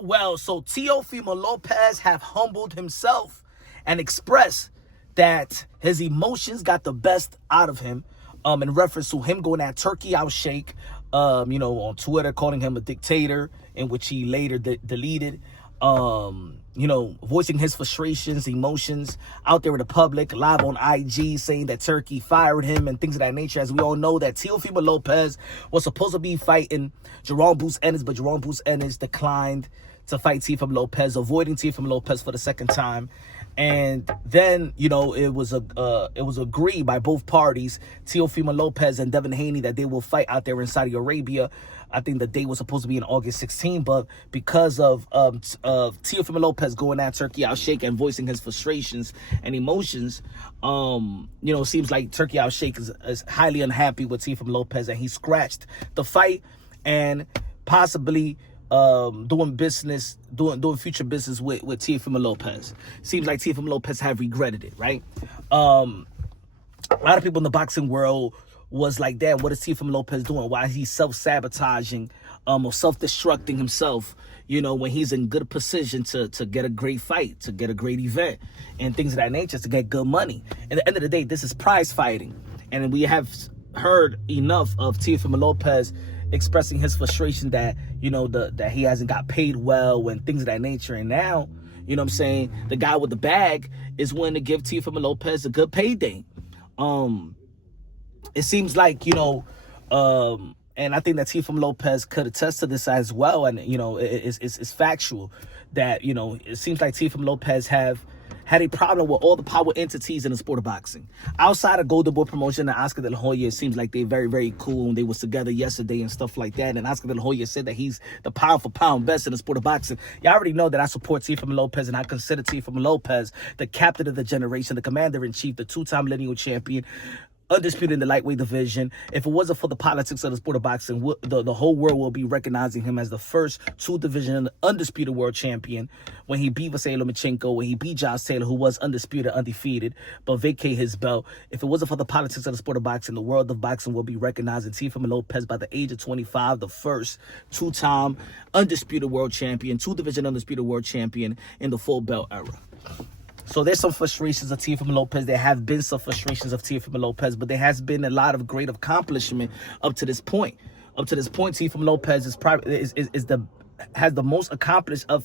So Teofimo Lopez have humbled himself and expressed that his emotions got the best out of him, in reference to him going at Turki Alalshikh, on Twitter, calling him a dictator, in which he later deleted, voicing his frustrations, emotions out there in the public, live on IG, saying that Turkey fired him and things of that nature. As we all know, that Teofimo Lopez was supposed to be fighting Jerome Bruce Ennis, but Jerome Bruce Ennis declined to fight Teofimo Lopez, avoiding Teofimo Lopez for the second time. And then, it was agreed by both parties, Teofimo Lopez and Devin Haney, that they will fight out there in Saudi Arabia. I think the date was supposed to be in August 16, but because of Teofimo Lopez going at Turki Alalshikh and voicing his frustrations and emotions, it seems like Turki Alalshikh is highly unhappy with Teofimo Lopez, and he scratched the fight and possibly doing future business with Teofimo Lopez. Seems like Teofimo Lopez have regretted it, right? A lot of people in the boxing world was like, damn, what is Teofimo Lopez doing? Why is he self-sabotaging or self-destructing himself, when he's in good position to get a great fight, to get a great event, and things of that nature, to get good money. At the end of the day, this is prize fighting. And we have heard enough of Teofimo Lopez expressing his frustration that, that he hasn't got paid well and things of that nature. And now, the guy with the bag is willing to give Teofimo Lopez a good payday. It seems like, and I think that Teofimo Lopez could attest to this as well. And, it's factual that, it seems like Teofimo Lopez have had a problem with all the power entities in the sport of boxing. Outside of Golden Boy Promotion and Oscar De La Hoya, it seems like they're very, very cool, and they was together yesterday and stuff like that. And Oscar De La Hoya said that he's the pound for pound best in the sport of boxing. Y'all already know that I support Teofimo Lopez, and I consider Teofimo Lopez the captain of the generation, the commander-in-chief, the two-time lineal champion, undisputed in the lightweight division. If it wasn't for the politics of the sport of boxing, the whole world will be recognizing him as the first two-division undisputed world champion, when he beat Vasily Lomachenko, when he beat Josh Taylor, who was undisputed, undefeated, but vacated his belt. If it wasn't for the politics of the sport of boxing, the world of boxing will be recognizing Teofimo Lopez by the age of 25, the first two-time undisputed world champion, two-division undisputed world champion in the full belt era. So there's some frustrations of Teofimo Lopez. There have been some frustrations of Teofimo Lopez, but there has been a lot of great accomplishment up to this point. Teofimo Lopez has the most accomplished of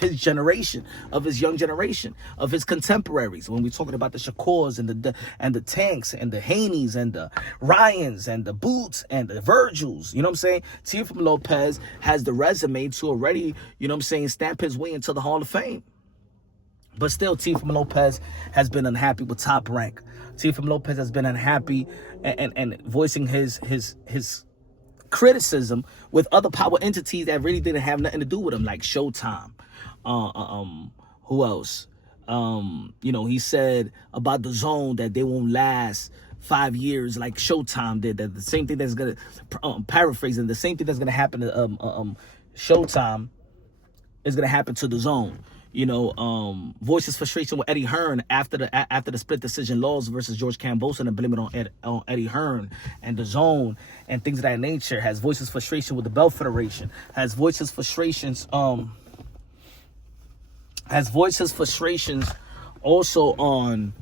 his generation, of his young generation, of his contemporaries. When we're talking about the Shakurs and the Tanks and the Haneys and the Ryans and the Boots and the Virgils, Teofimo Lopez has the resume to already, stamp his way into the Hall of Fame. But still, Teofimo Lopez has been unhappy with Top Rank. Teofimo Lopez has been unhappy and voicing his criticism with other power entities that really didn't have nothing to do with him, like Showtime. Who else? He said about the Zone that they won't last 5 years like Showtime did. That the same thing that's gonna paraphrasing, the same thing that's gonna happen to Showtime is gonna happen to the Zone. Voices frustration with Eddie Hearn after the split decision loss versus George Kambosos, and blame it on Eddie Hearn and the Zone and things of that nature. Has voices frustration with the Belt Federation. Has voices frustrations also on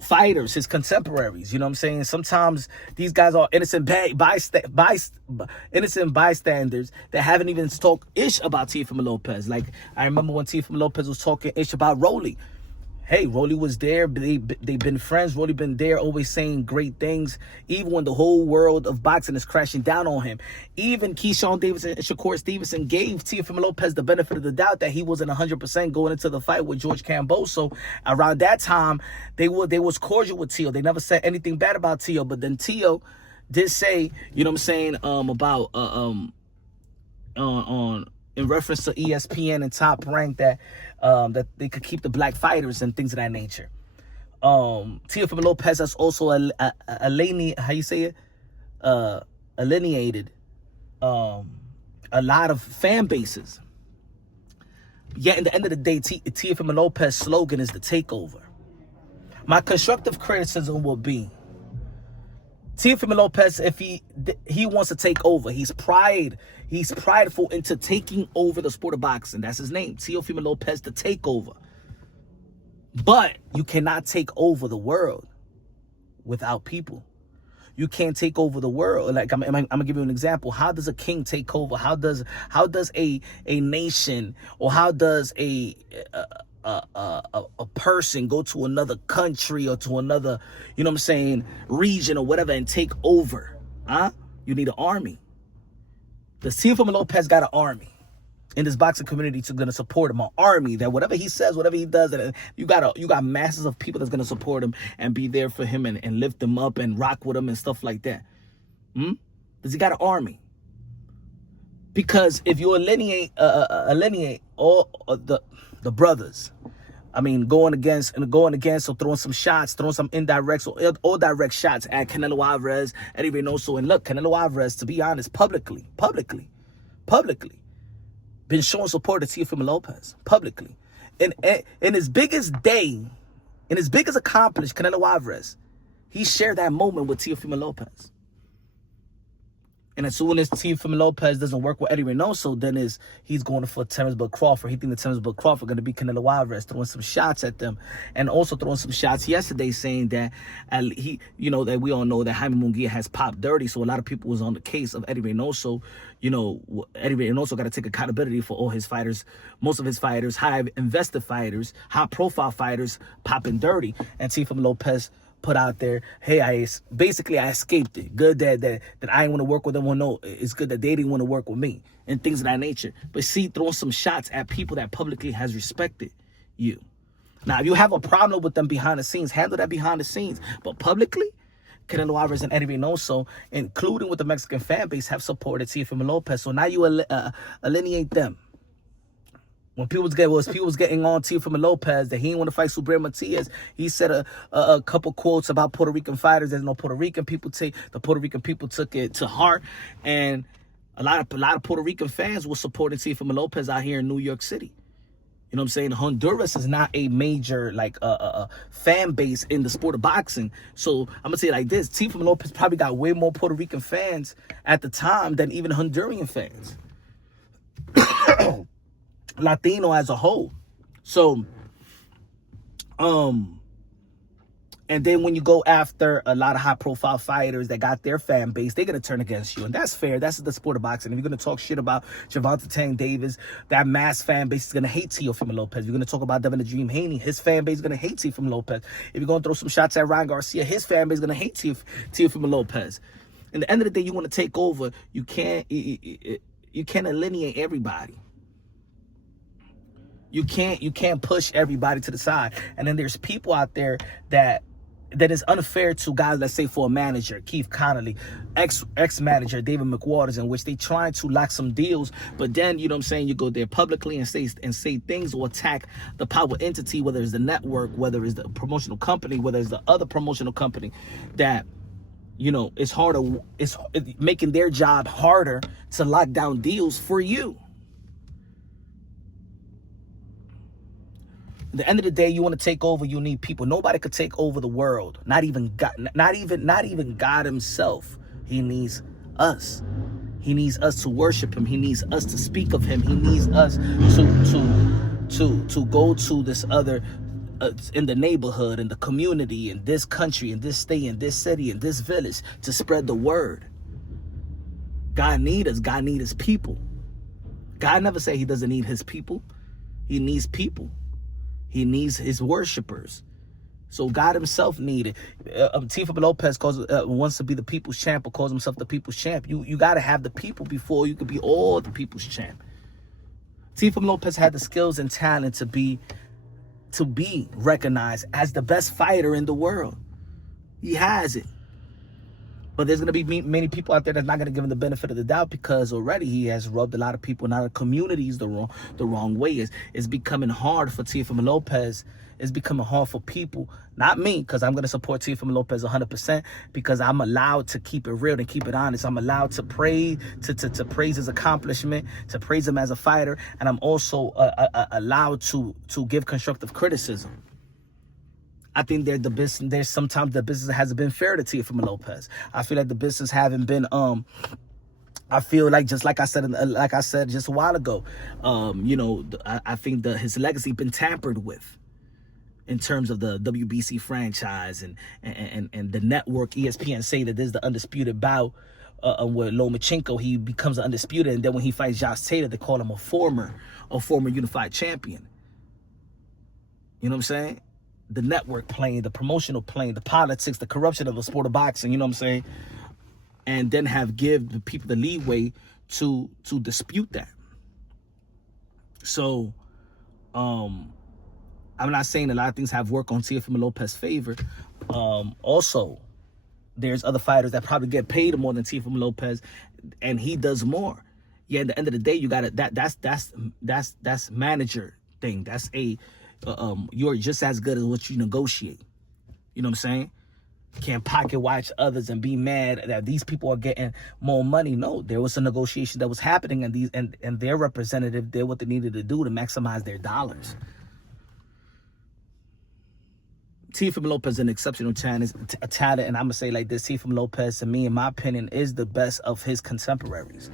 fighters, his contemporaries. Sometimes these guys are innocent bystanders that haven't even talked ish about Teofimo Lopez. Like, I remember when Teofimo Lopez was talking ish about Rolly. Hey, Rolly was there. They've been friends. Rolly been there, always saying great things, even when the whole world of boxing is crashing down on him. Even Keyshawn Davidson and Shakur Stevenson gave Teofimo Lopez the benefit of the doubt that he wasn't 100% going into the fight with George Kambosos. Around that time, they was cordial with Teo. They never said anything bad about Teo, but then Teo did say, about in reference to ESPN and Top Rank that they could keep the black fighters and things of that nature. Teofimo Lopez has also alienated a lot of fan bases. Yet, at the end of the day, Teofimo Lopez's slogan is the takeover. My constructive criticism will be Teofimo Lopez, if he wants to take over, he's prideful into taking over the sport of boxing. That's his name, Teofimo Lopez, the takeover. But you cannot take over the world without people. You can't take over the world. Like I'm gonna give you an example. How does a king take over? How does a nation, or how does a person go to another country or to another, you know what I'm saying, region or whatever and take over? You need an army. The Teofimo Lopez got an army in this boxing community to gonna support him. An army that whatever he says, whatever he does, and you got masses of people that's gonna support him and be there for him and lift him up and rock with him and stuff like that. Does he got an army? Because if you alienate all the brothers, I mean, going against or throwing some shots, throwing some indirects or all direct shots at Canelo Alvarez, Eddie Reynoso, and look, Canelo Alvarez, to be honest, publicly, been showing support to Teofimo Lopez publicly. In his biggest day, in his biggest accomplishment, Canelo Alvarez, he shared that moment with Teofimo Lopez. And as soon as Teofimo Lopez doesn't work with Eddie Reynoso, then he's going for Terence Bud Crawford. He thinks that Terence Bud Crawford going to be Canelo Alvarez, throwing some shots at them, and also throwing some shots yesterday, saying that that we all know that Jaime Munguia has popped dirty. So a lot of people was on the case of Eddie Reynoso. Eddie Reynoso got to take accountability for all his fighters, most of his fighters, high invested fighters, high profile fighters popping dirty, and Teofimo Lopez put out there, hey, I escaped it. Good that I didn't want to work with them. Well, no, it's good that they didn't want to work with me and things of that nature. But see, throwing some shots at people that publicly has respected you. Now, if you have a problem with them behind the scenes, handle that behind the scenes. But publicly, Canelo Alvarez and Eddie Reynoso, including with the Mexican fan base, have supported Teofimo Lopez. So now you alienate them. When people was getting on Teofimo Lopez that he didn't want to fight Subriel Matias, he said a couple quotes about Puerto Rican fighters. There's no Puerto Rican people the Puerto Rican people took it to heart, and a lot of Puerto Rican fans were supporting Teofimo Lopez out here in New York City. You know what I'm saying? Honduras is not a major fan base in the sport of boxing. So I'm gonna say it like this: Teofimo Lopez probably got way more Puerto Rican fans at the time than even Honduran fans. Latino as a whole. So and then when you go after a lot of high profile fighters that got their fan base, they're gonna turn against you, and that's fair. That's the sport of boxing. If you're gonna talk shit about Gervonta Tank Davis, that mass fan base is gonna hate Teofimo Lopez. If you're gonna talk about Devin the Dream Haney, his fan base is gonna hate Teofimo Lopez. If you're gonna throw some shots at Ryan Garcia, his fan base is gonna hate Teofimo Lopez. At the end of the day, you want to take over. You can't alienate everybody. You can't push everybody to the side. And then there's people out there that is unfair to guys, let's say for a manager, Keith Connolly, ex-manager David McWaters, in which they try to lock some deals, but then, you know what I'm saying, you go there publicly and say things or attack the power entity, whether it's the network, whether it's the promotional company, whether it's the other promotional company, that it's harder, it's making their job harder to lock down deals for you. At the end of the day, you want to take over, you need people. Nobody could take over the world. Not even God himself. He needs us. He needs us to worship him. He needs us to speak of him. He needs us to go to this other in the neighborhood, in the community, in this country, in this state, in this city, in this village, to spread the word. God needs us. God needs his people. God never said he doesn't need his people. He needs people. He needs his worshipers. So God himself needed. Teofimo Lopez wants to be the people's champ, or calls himself the people's champ. You got to have the people before you could be all the people's champ. Teofimo Lopez had the skills and talent to be recognized as the best fighter in the world. He has it. But there's going to be many people out there that's not going to give him the benefit of the doubt, because already he has rubbed a lot of people in our communities the wrong way. It's becoming hard for Teofimo Lopez. It's becoming hard for people, not me, because I'm going to support Teofimo Lopez 100%, because I'm allowed to keep it real and keep it honest. I'm allowed to praise his accomplishment, to praise him as a fighter, and I'm also allowed to give constructive criticism. I think there's sometimes the business hasn't been fair to Teofimo Lopez. I feel like the business haven't been I feel like, just like I said just a while ago, I think his legacy been tampered with in terms of the WBC franchise and the network. ESPN say that this is the undisputed bout with Lomachenko. He becomes undisputed, and then when he fights Josh Taylor, they call him a former unified champion. You know what I'm saying? The network playing, the promotional playing, the politics, the corruption of the sport of boxing. You know what I'm saying? And then give the people the leeway to dispute that. So, I'm not saying a lot of things have worked on Teofimo Lopez's favor. Also, there's other fighters that probably get paid more than Teofimo Lopez, and he does more. Yeah, at the end of the day, you got that's manager thing. That's you're just as good as what you negotiate. You know what I'm saying? Can't pocket watch others and be mad that these people are getting more money. No, there was a negotiation that was happening, and their representative did what they needed to do to maximize their dollars. Teofimo Lopez is an exceptional talent, and I'm gonna say like this: Teofimo Lopez, to me, in my opinion, is the best of his contemporaries.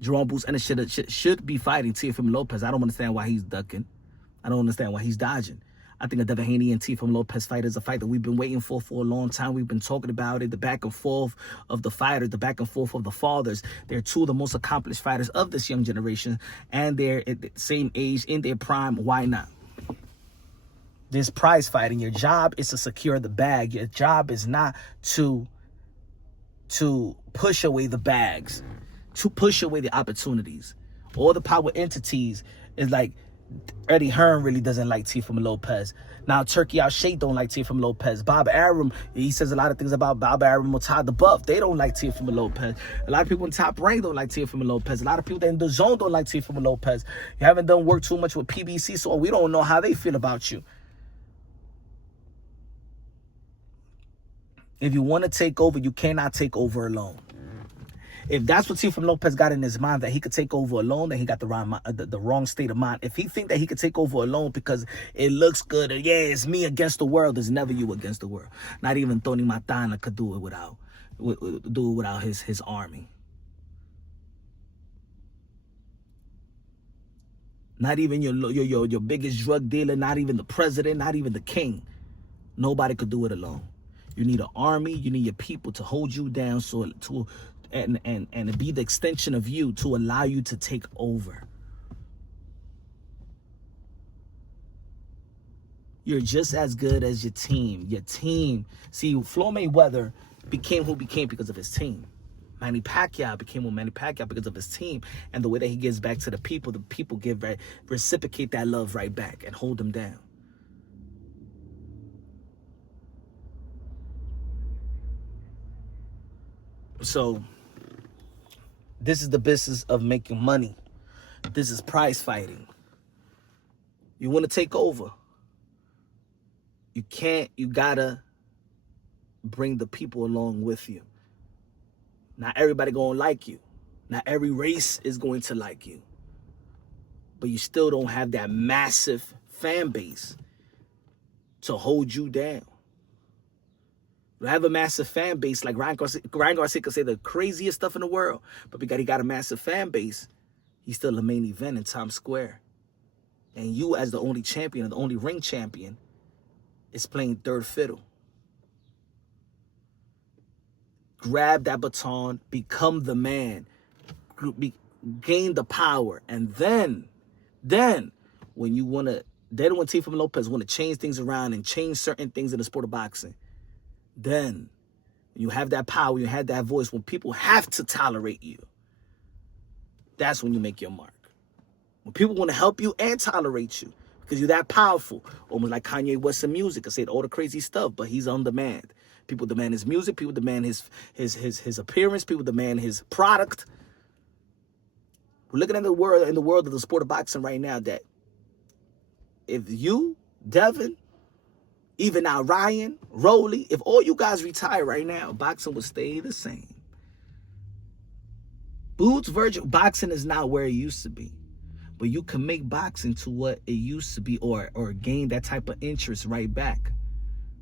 Jerome Boots and should be fighting Teofimo Lopez. I don't understand why he's ducking. I don't understand why he's dodging. I think a Devin Haney and Teofimo Lopez fight is a fight that we've been waiting for a long time. We've been talking about it, the back and forth of the fighters, the back and forth of the fathers. They're two of the most accomplished fighters of this young generation, and they're at the same age, in their prime. Why not? This prize fighting, your job is to secure the bag. Your job is not to push away the bags, to push away the opportunities. All the power entities is like, Eddie Hearn really doesn't like Teofimo Lopez. Now, Turki Alalshikh don't like Teofimo Lopez. Bob Arum, he says a lot of things about Bob Arum or Todd the Buff. They don't like Teofimo Lopez. A lot of people in Top Rank don't like Teofimo Lopez. A lot of people in the zone don't like Teofimo Lopez. You haven't done work too much with PBC, so we don't know how they feel about you. If you want to take over, you cannot take over alone. If that's what Teofimo Lopez got in his mind, that he could take over alone, then he got the wrong state of mind. If he think that he could take over alone because it looks good, or yeah, it's me against the world, it's never you against the world. Not even Tony Matana could do it without his army. Not even your biggest drug dealer, not even the president, not even the king. Nobody could do it alone. You need an army. You need your people to hold you down, and be the extension of you to allow you to take over. You're just as good as your team. Your team. See, Floyd Mayweather became who he became because of his team. Manny Pacquiao became who Manny Pacquiao because of his team, and the way that he gives back to the people reciprocate that love right back and hold them down. So, this is the business of making money. This is prize fighting. You want to take over. You gotta bring the people along with you. Not everybody gonna like you. Not every race is going to like you. But you still don't have that massive fan base to hold you down. You have a massive fan base, like Ryan Garcia could say the craziest stuff in the world, but because he got a massive fan base, he's still the main event in Times Square. And you, as the only champion, the only ring champion, is playing third fiddle. Grab that baton, become the man, gain the power, and then when Teofimo Lopez want to change things around and change certain things in the sport of boxing, then you have that power, you have that voice, when people have to tolerate you, that's when you make your mark. When people want to help you and tolerate you because you're that powerful, almost like Kanye West in music, I said all the crazy stuff, but he's on demand. People demand his music, people demand his appearance, people demand his product. We're looking at the world of the sport of boxing right now, that if you, Devin, even now Ryan, Rolly, if all you guys retire right now, boxing would stay the same. Boots, Virgil, boxing is not where it used to be. but you can make boxing to what it used to be, or gain that type of interest right back.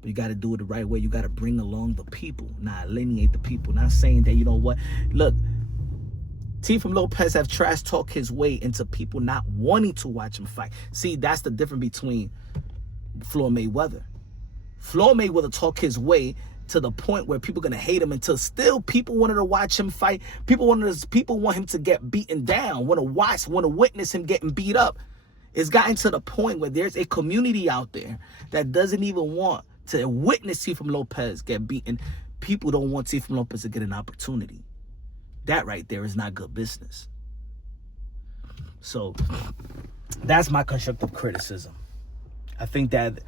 But you got to do it the right way. You got to bring along the people, not alienate the people. Not saying that, you know what, look, Teofimo Lopez have trash talked his way into people not wanting to watch him fight. See, that's the difference between Floyd Mayweather. Floyd Mayweather talked his way to the point where people are gonna hate him, until still people wanted to watch him fight. People want him to get beaten down, want to witness him getting beat up. It's gotten to the point where there's a community out there that doesn't even want to witness Teofimo Lopez get beaten. People don't want Teofimo Lopez to get an opportunity. That right there is not good business. So that's my constructive criticism. I think that,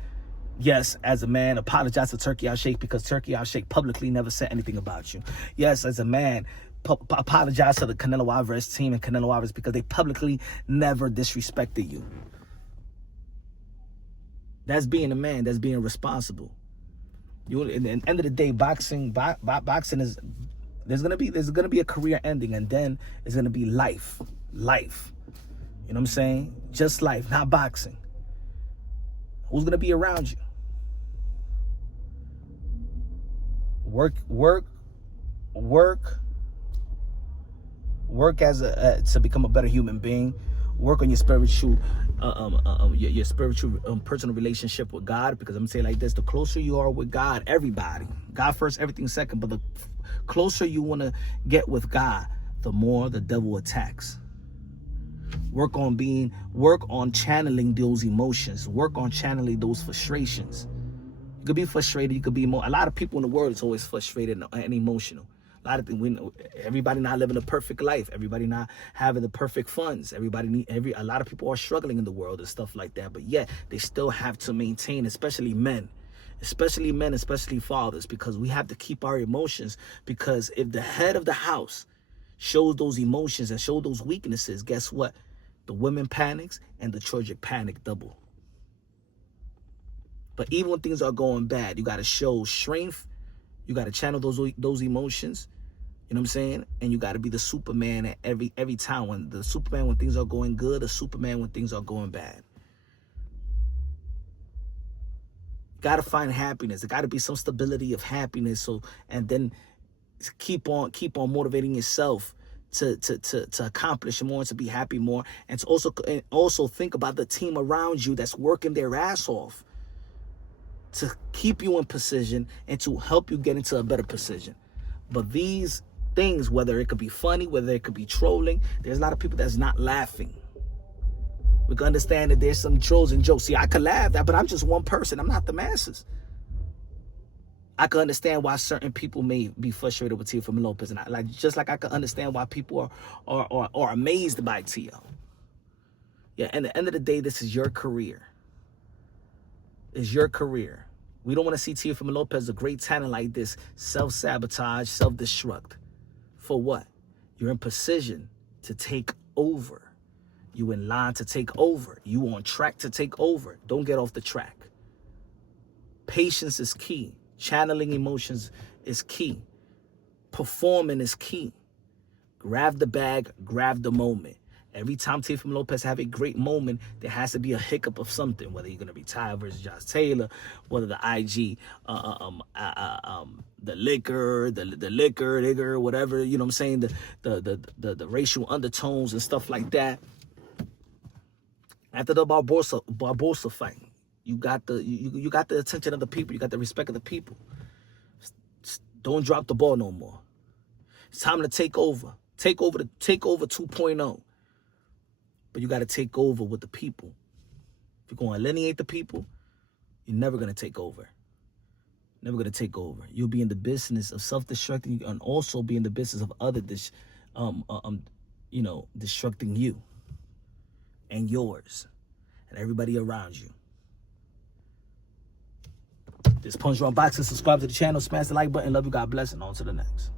yes, as a man, apologize to Turki Alalshikh, because Turki Alalshikh publicly never said anything about you. Yes, as a man, apologize to the Canelo Alvarez team and Canelo Alvarez, because they publicly never disrespected you. That's being a man. That's being responsible. At the end of the day, boxing is, there's gonna be a career ending, and then it's gonna be life. You know what I'm saying? Just life, not boxing. Who's gonna be around you? Work as to become a better human being. Work on your spiritual, your spiritual personal relationship with God. Because I'm gonna say it like this: the closer you are with God, everybody, God first, everything second. But the closer you want to get with God, the more the devil attacks. Work on channeling those emotions. Work on channeling those frustrations. You could be frustrated. You could be a lot of people in the world is always frustrated and emotional. A lot of things. Everybody not living a perfect life. Everybody not having the perfect funds. A lot of people are struggling in the world and stuff like that. But yet they still have to maintain, especially men, especially fathers, because we have to keep our emotions. Because if the head of the house shows those emotions and show those weaknesses, guess what? The women panics and the children panic double. But even when things are going bad, you got to show strength. You got to channel those emotions. You know what I'm saying? And you got to be the Superman at every time. When the Superman when things are going good, the Superman when things are going bad. Got to find happiness. There got to be some stability of happiness. And then keep on motivating yourself to accomplish more and to be happy more, and to also think about the team around you that's working their ass off to keep you in position and to help you get into a better position. But these things, whether it could be funny, whether it could be trolling, there's a lot of people that's not laughing. We can understand that there's some trolls and jokes. See, I could laugh at, but I'm just one person. I'm not the masses. I can understand why certain people may be frustrated with Teofimo Lopez, and just like I can understand why people are amazed by Teo. Yeah, and at the end of the day, this is your career. It's your career. We don't want to see Teofimo Lopez, a great talent like this, self-sabotage, self-destruct. For what? You're in position to take over. You in line to take over. You on track to take over. Don't get off the track. Patience is key. Channeling emotions is key. Performing is key. Grab the bag, grab the moment. Every time Teofimo Lopez have a great moment, there has to be a hiccup of something, whether you're going to be Ty versus Josh Taylor, whether the IG, the liquor, whatever, you know what I'm saying, the racial undertones and stuff like that. After the Barbosa fight, you got the attention of the people, you got the respect of the people. Don't drop the ball no more. It's time to take over. Take over 2.0. But you got to take over with the people. If you're going to alienate the people, you're never going to take over. Never going to take over. You'll be in the business of self-destructing and also be in the business of other, destructing you and yours and everybody around you. This Punch Drunk Boxing. Subscribe to the channel. Smash the like button. Love you. God bless. And on to the next.